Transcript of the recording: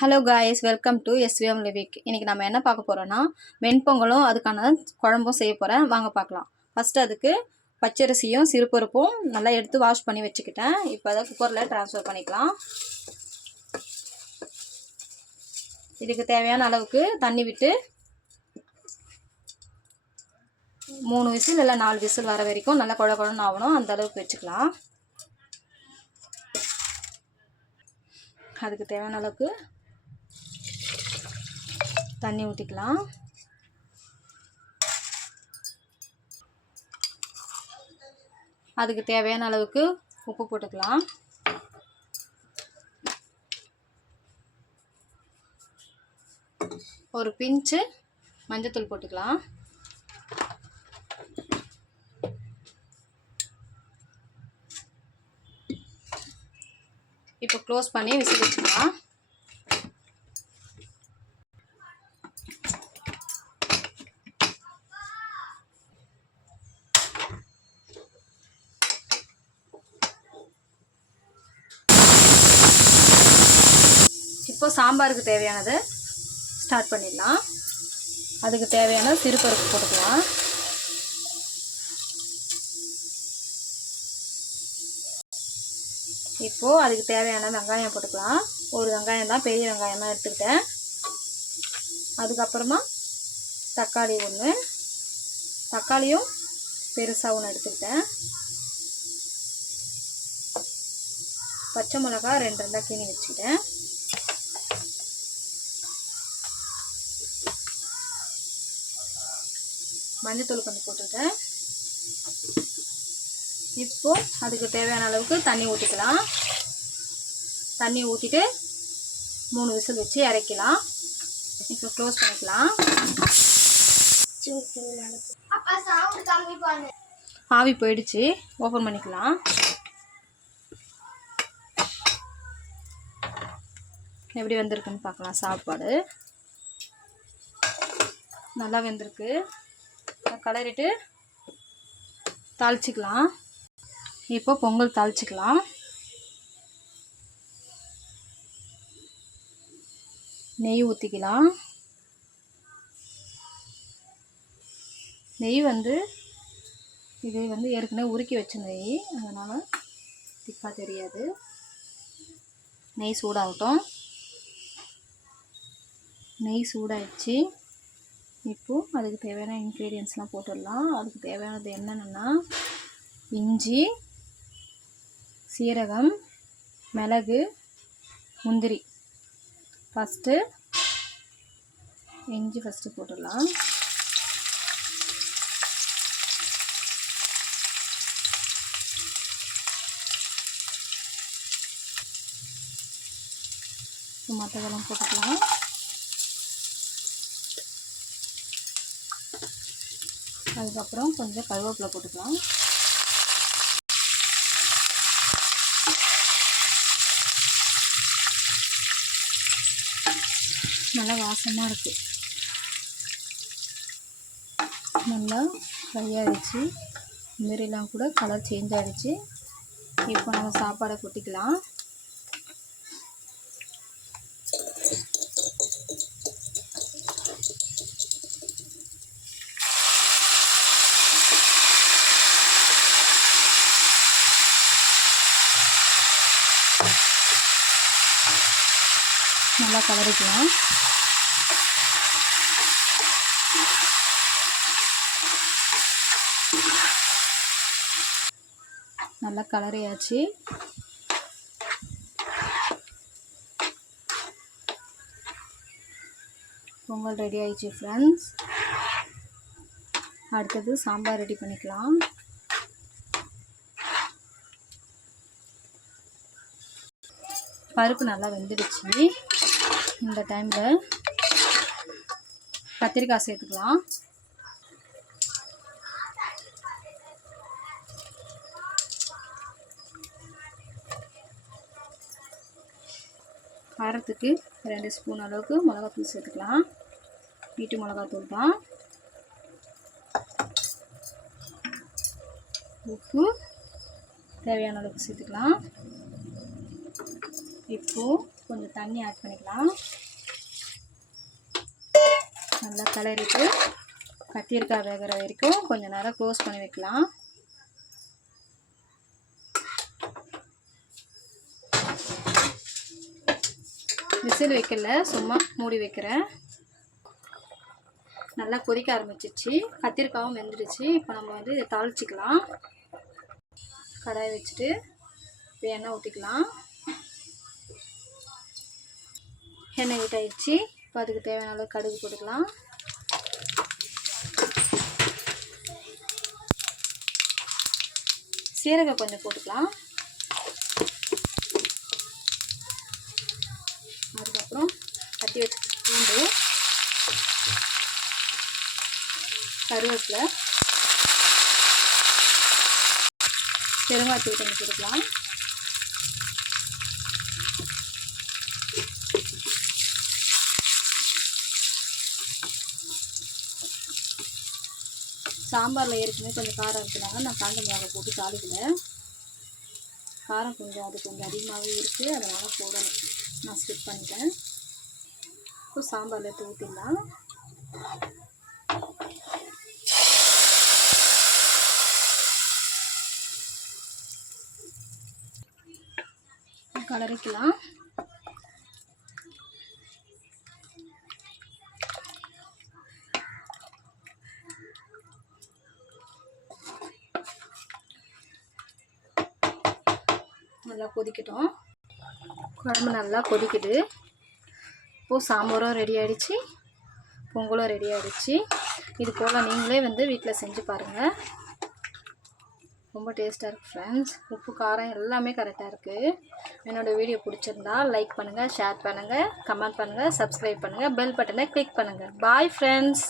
Hello guys, welcome to SVM Livik. இன்றைக்கி நம்ம என்ன பார்க்க போகிறோன்னா வெண்பொங்கலும் அதுக்கான குழம்பும் செய்ய போகிறேன். வாங்க பார்க்கலாம். ஃபஸ்ட்டு அதுக்கு பச்சரிசியும் சிறுபருப்பும் நல்லா எடுத்து வாஷ் பண்ணி வச்சுக்கிட்டேன். இப்போ அதை குக்கரில் ட்ரான்ஸ்ஃபர் பண்ணிக்கலாம். இதுக்கு தேவையான அளவுக்கு தண்ணி விட்டு 3 விசில் இல்லை 4 விசில் வர வரைக்கும் நல்லா குழ குழன்னு ஆகணும். அந்த அளவுக்கு வச்சுக்கலாம். அதுக்கு தேவையான அளவுக்கு தண்ணி ஊற்றிக்கலாம். அதுக்கு தேவையான அளவுக்கு உப்பு போட்டுக்கலாம். ஒரு பிஞ்சு மஞ்சத்தூள் போட்டுக்கலாம். இப்போ க்ளோஸ் பண்ணி விசில் வச்சுக்கலாம். இப்போ சாம்பாருக்கு தேவையானதை ஸ்டார்ட் பண்ணிடலாம். அதுக்கு தேவையான சிறுபருப்பு போட்டுக்கலாம். இப்போது அதுக்கு தேவையான வெங்காயம் போட்டுக்கலாம். ஒரு வெங்காயம் தான், பெரிய வெங்காயம் தான் எடுத்துக்கிட்டேன். அதுக்கப்புறமா தக்காளி ஒன்று, தக்காளியும் பெருசாக ஒன்று எடுத்துக்கிட்டேன். பச்சை மிளகா 2 கீனி வச்சுக்கிட்டேன். மஞ்சத்தூள் கொஞ்சம் போட்டுக்கிட்டேன். இப்போது அதுக்கு தேவையான அளவுக்கு தண்ணி ஊற்றிக்கலாம். தண்ணி ஊற்றிட்டு 3 விசில் வச்சு இறக்கலாம். இப்போ க்ளோஸ் பண்ணிக்கலாம். ஆவி போயிடுச்சு. ஓப்பன் பண்ணிக்கலாம். எப்படி வெந்திருக்குன்னு பார்க்கலாம். சாப்பாடு நல்லா வெந்திருக்கு. கலரிட்டு தாளிச்சிக்கலாம். இப்போ பொங்கல் தாளிச்சிக்கலாம். நெய் ஊற்றிக்கலாம். நெய் இது ஏற்கனவே உருக்கி வச்ச நெய், அதனால் திக்காக தெரியாது. நெய் சூடாகட்டும். நெய் சூடாகிடுச்சு. இப்போது அதுக்கு தேவையான இன்க்ரீடியன்ட்ஸ்லாம் போட்டுடலாம். அதுக்கு தேவையானது என்னென்னா இஞ்சி, சீரகம், மிளகு, முந்திரி. இஞ்சி போட்டுடலாம். மற்றதெல்லாம் போட்டுக்கலாம். அதுக்கப்புறம் கொஞ்சம் கருவேப்பிலை போட்டுக்கலாம். நல்லா வாசமாக இருக்குது. நல்லா ஃப்ரை ஆகிடுச்சு. முந்திரிலாம் கூட கலர் சேஞ்ச் ஆகிடுச்சு. இப்போ நம்ம சாப்பாடை கொட்டிக்கலாம். நல்லா கலரிக்கலாம். நல்லா கலரியாச்சு. பொங்கல் ரெடி ஆயிடுச்சு ஃப்ரெண்ட்ஸ். அடுத்தது சாம்பார் ரெடி பண்ணிக்கலாம். பருப்பு நல்லா வெந்துடுச்சு. இந்த டைமில் கத்திரிக்காய் சேர்த்துக்கலாம். காரத்துக்கு 2 ஸ்பூன் அளவுக்கு மிளகாத்தூள் சேர்த்துக்கலாம். வீட்டு மிளகாத்தூள் தான். உப்பு தேவையான அளவுக்கு சேர்த்துக்கலாம். இப்போது கொஞ்சம் தண்ணி ஆட் பண்ணிக்கலாம். நல்லா கிளறிட்டு கத்திரிக்காய் வேகிற வரைக்கும் கொஞ்சம் நேரம் க்ளோஸ் பண்ணி வைக்கலாம். விசில் வைக்கல, சும்மா மூடி வைக்கிறேன். நல்லா கொதிக்க ஆரம்பிச்சிச்சு, கத்திரிக்காயும் வெந்துடுச்சு. இப்போ நம்ம வந்து இதை தாளிச்சிக்கலாம். கடாய் வச்சுட்டு இப்போ எண்ணெய் ஊற்றிக்கலாம். எண்ணெய் ஹீட் ஆயிடுச்சு. இப்போ அதுக்கு தேவையான அளவு கடுகு போட்டுக்கலாம். சீரகம் கொஞ்சம் போட்டுக்கலாம். அதுக்கப்புறம் கட்டி வச்சு பூண்டு, கருவேப்பிலை, பெருங்காயத்தூள் கொஞ்சம் போட்டுக்கலாம். சாம்பாரில் ஏற்கனவே கொஞ்சம் காரம் இருக்கிறாங்க, நான் காஞ்ச மிளகாய் போட்டு தாளிக்கல. காரம் கொஞ்சம் அது கொஞ்சம் அதிகமாகவே இருக்குது, அதனால் போடணும். நான் ஸ்கிப் பண்ணிட்டேன். இப்போ சாம்பாரில் எடுத்து ஊற்றிடலாம். கலரிக்கலாம். நல்லா கொதிக்கட்டும். குழம்பு நல்லா கொதிக்குது. இப்போது சாம்பாரும் ரெடி ஆகிடுச்சு, பொங்கலும் ரெடி ஆகிடுச்சு. இது போல் நீங்களே வந்து வீட்டில் செஞ்சு பாருங்கள். ரொம்ப டேஸ்ட்டாக இருக்குது ஃப்ரெண்ட்ஸ். உப்பு காரம் எல்லாமே கரெக்டாக இருக்குது. என்னோடய வீடியோ பிடிச்சிருந்தா லைக் பண்ணுங்கள், ஷேர் பண்ணுங்கள், கமெண்ட் பண்ணுங்கள், சப்ஸ்கிரைப் பண்ணுங்கள், பெல் பட்டனை கிளிக் பண்ணுங்கள். Bye friends.